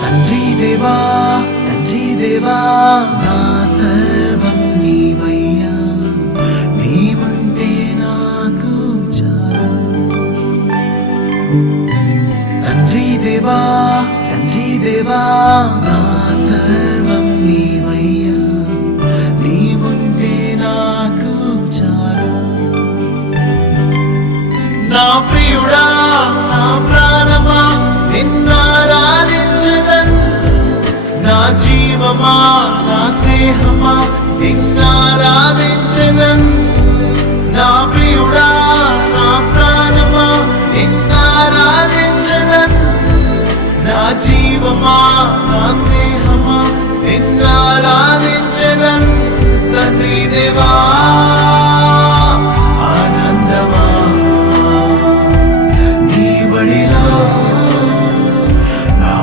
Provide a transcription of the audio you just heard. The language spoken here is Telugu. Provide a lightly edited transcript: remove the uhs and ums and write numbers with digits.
తండ్రి దేవా నా సర్వం నీవయ్యా, నీవుంటే నాకు చాలు. తండ్రి దేవా నా సర్వం నీవయ్యా, నీవుంటే నాకు చాలు. నా ప్రియుడా నా ప్రాణమా నిన్నారాధించదన్, నా జీవమా నా స్నేహమా నిన్నారాధించదన్. నా ప్రియుడా నా ప్రాణమా నిన్నారాధించదన్, నా జీవమా నా స్నేహమా నిన్నారాధించదన్. తండ్రి దేవా